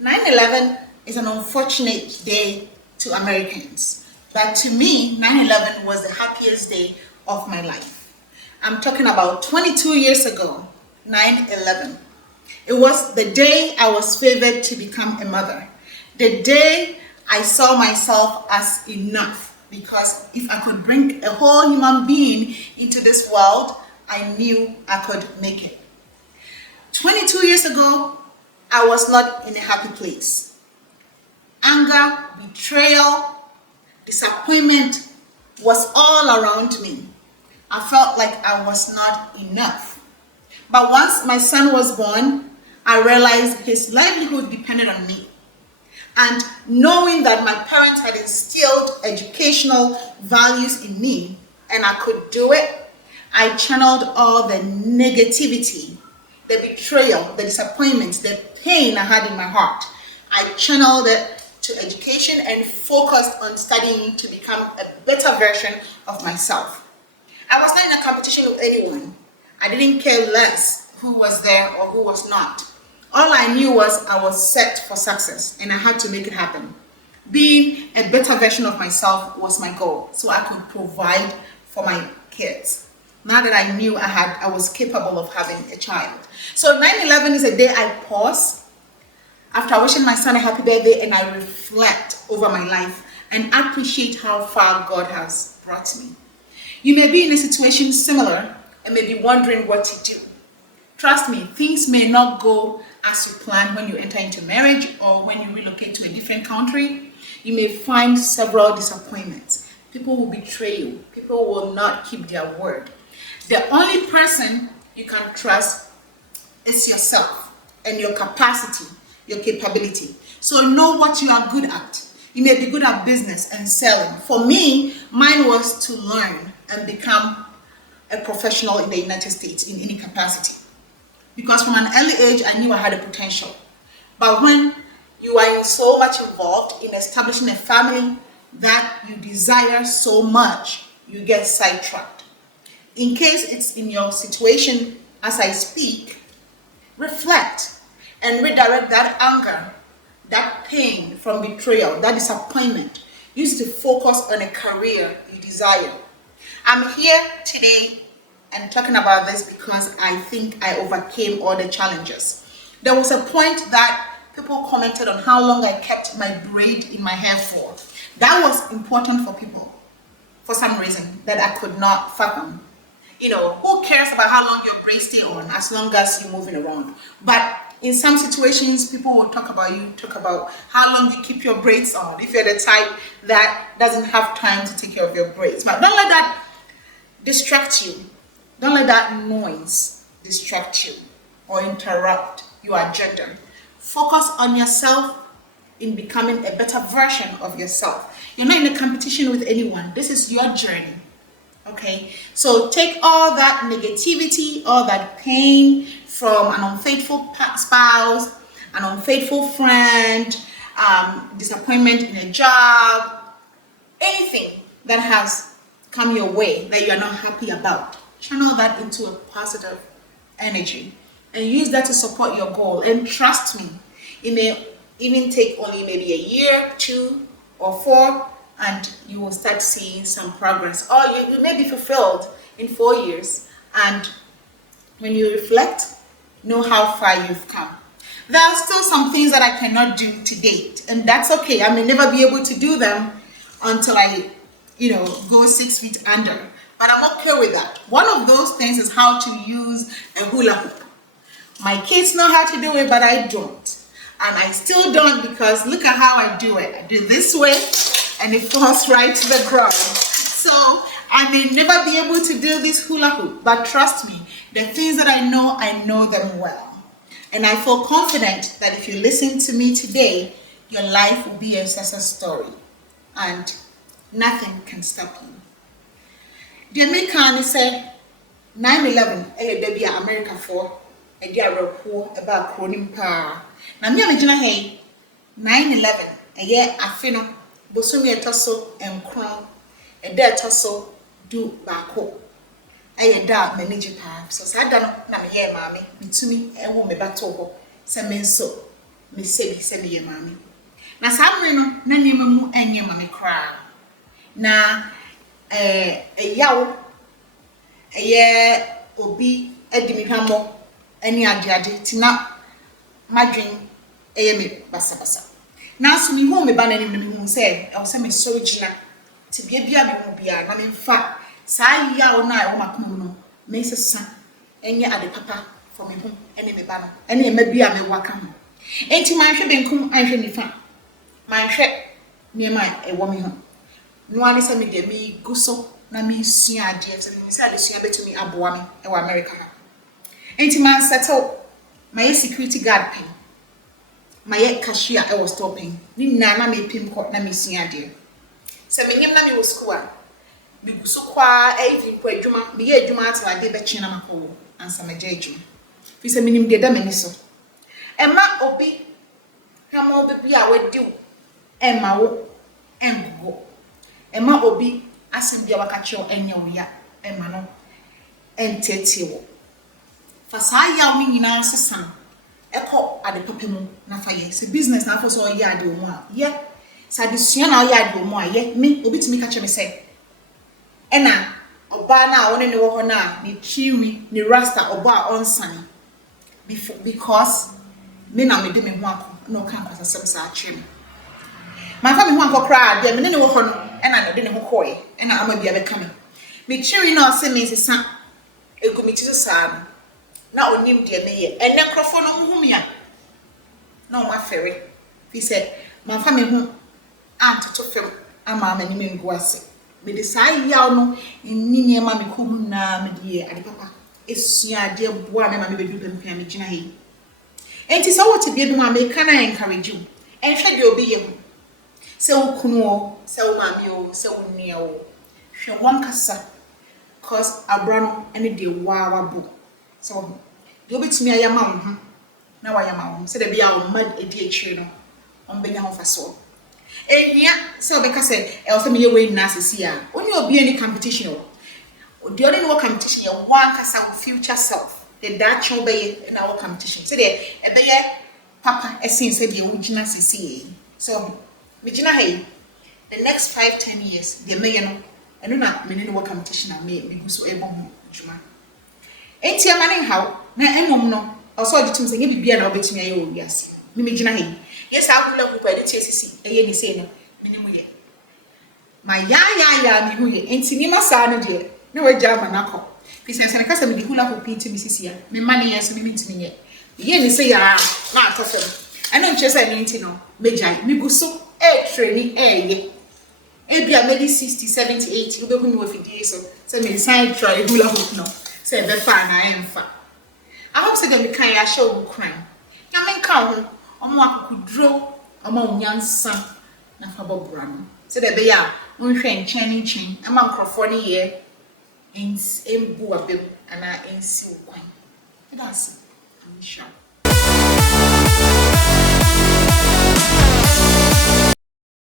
9/11 is an unfortunate day to Americans, but to me, 9/11 was the happiest day of my life. I'm talking about 22 years ago, 9/11. It was the day I was favored to become a mother, the day I saw myself as enough, because if I could bring a whole human being into this world, I knew I could make it. 22 years ago, I was not in a happy place. Anger, betrayal, disappointment was all around me. I felt like I was not enough. But once my son was born, I realized his livelihood depended on me. And knowing that my parents had instilled educational values in me and I could do it, I channeled all the negativity, the betrayal, the disappointment, the pain I had in my heart. I channeled it to education and focused on studying to become a better version of myself. I was not in a competition with anyone. I didn't care less who was there or who was not. All I knew was I was set for success and I had to make it happen. Being a better version of myself was my goal, so I could provide for my kids. Now that I knew I was capable of having a child. So 9/11 is a day I pause after wishing my son a happy birthday and I reflect over my life and appreciate how far God has brought me. You may be in a situation similar and may be wondering what to do. Trust me, things may not go as you plan when you enter into marriage or when you relocate to a different country. You may find several disappointments. People will betray you. People will not keep their word. The only person you can trust is yourself and your capacity, your capability. So know what you are good at. You may be good at business and selling. For me, mine was to learn and become a professional in the United States in any capacity. Because from an early age, I knew I had a potential. But when you are so much involved in establishing a family that you desire so much, you get sidetracked. In case it's in your situation as I speak, reflect and redirect that anger, that pain from betrayal, that disappointment. Use it to focus on a career you desire. I'm here today and talking about this because I think I overcame all the challenges. There was a point that people commented on how long I kept my braid in my hair for. That was important for people for some reason that I could not fathom. Who cares about how long your braids stay on as long as you're moving around? But in some situations, people will talk about how long you keep your braids on if you're the type that doesn't have time to take care of your braids. But don't let that distract you. Don't let that noise distract you or interrupt your agenda. Focus on yourself in becoming a better version of yourself. You're not in a competition with anyone. This is your journey. Okay? So take all that negativity, all that pain from an unfaithful spouse, an unfaithful friend, disappointment in a job, anything that has come your way that you are not happy about. Channel that into a positive energy and use that to support your goal. And trust me, it may even take only maybe a year, 2 or 4, and you will start seeing some progress. Or you may be fulfilled in 4 years. And when you reflect, know how far you've come. There are still some things that I cannot do to date, and that's okay. I may never be able to do them until I, go 6 feet under. But I'm okay with that. One of those things is how to use a hula hoop. My kids know how to do it, but I don't. And I still don't because look at how I do it. I do this way and it falls right to the ground. So I may never be able to do this hula hoop, but trust me, the things that I know them well. And I feel confident that if you listen to me today, your life will be a success story and nothing can stop you. The American say 9/11 day be America for a dia repo about cronim pa. Na me amegina hey 9/11 afe no bosumi etoso enkron e da etoso du baako. Da manage pa. So sada no na me maame bitumi ewo me bato ho se me nso me say bi se me ye mami na samre no na nema mu enye mami kra na yawo eye obi edimi hwamo eni adeade tina madwen eye me basa na so mi hu me ba na nim me hu se e wo se me so gina ti bia bia me hu bia na me fa saa yawo na e wo makom no me sesa enye ade papa for me hu eni me ba no eni e ma bia me waka ho enti man hwe benkum anhwe nifa man hwe niema e wo me ho no ani se me de mi guso na me sua ade e me se ade sua betumi aboa me e wo America ha enti man settle my security guard pin my cashier e was stopping ni na me pim ko na me sua ade se me nyem na me wo school a me guso kwa even ko adwuma me ye adwuma ati ade be chi na makọ ansa me je adwuma fi se minim de da mani so ema obi kama obi bia wadi wo ema wo engo ema obi asem bia waka che enye wo ya ema no entete wo fa saa ya wo nyina sesa eko ade papa mu na fa ye se business na afo so ye ade wo mu a ye sa de sua na ye ade wo mu a ye me obi timi ka che me se ena oba na woni ne wo ho na ni chiwi ni rasta oba onsani because me na me de me ho akọ na o kan kwasasem sa atwem ma fa me ho akọ kra de me ne wo ho no ena ne de ne ho koye ena ama bia be ka me chiwi na o se me sesa egumiti so sa na onim de me ye ene krofo no hu me a na o ma fere fi se ma fa me ho antoto fem ama ma ni me ngu ase me de sai yaw no nni ma me komu na me de ade papa esua de boa me ma me bedu pempia me gina he enti so what be do ma me kana encourage you enhwe de obi ye hu se wo kunu o se wo ma me o se wo nia o hwe won kasa cause abrano ene de wa bu so de obi tumi ayama wo hu na wa yama wo se de bia wo mad edi achire no on benya ho faso ehia se obi ka se e o se me ye we na sisi a oni obi any competition o the only no competition you one kasa future self the that show be in our competition so there e be papa esin say the original sisi so me gina hey the next 5-10 years the me no eno na me no competition na me go so ebo juma enti amane how na emom no also the team say ye bibia na obetumi aye o wiase me gina hey yes I will look kwa the sisi eye ni say no me ni mu ye ma ya mi hu ye enti ni masa no de me we jama nako business na kasa me di hula ho pinti mi sisia me mane yes me ntimi ye ni say ya na atofem ana nche say ni nti no mejai mi guso training ye e bia me di 60 70 80 ube hu ni wo fidie so say me sign try hula ho no say be fa na emfa I hope say dem kan ya show crime ya men ka ho omo akukudro omo nyansa na fa bobra no say de be ya unhwe nchen ama nkrofo ni ye embu abem ana ensi ukwan that's I'm sure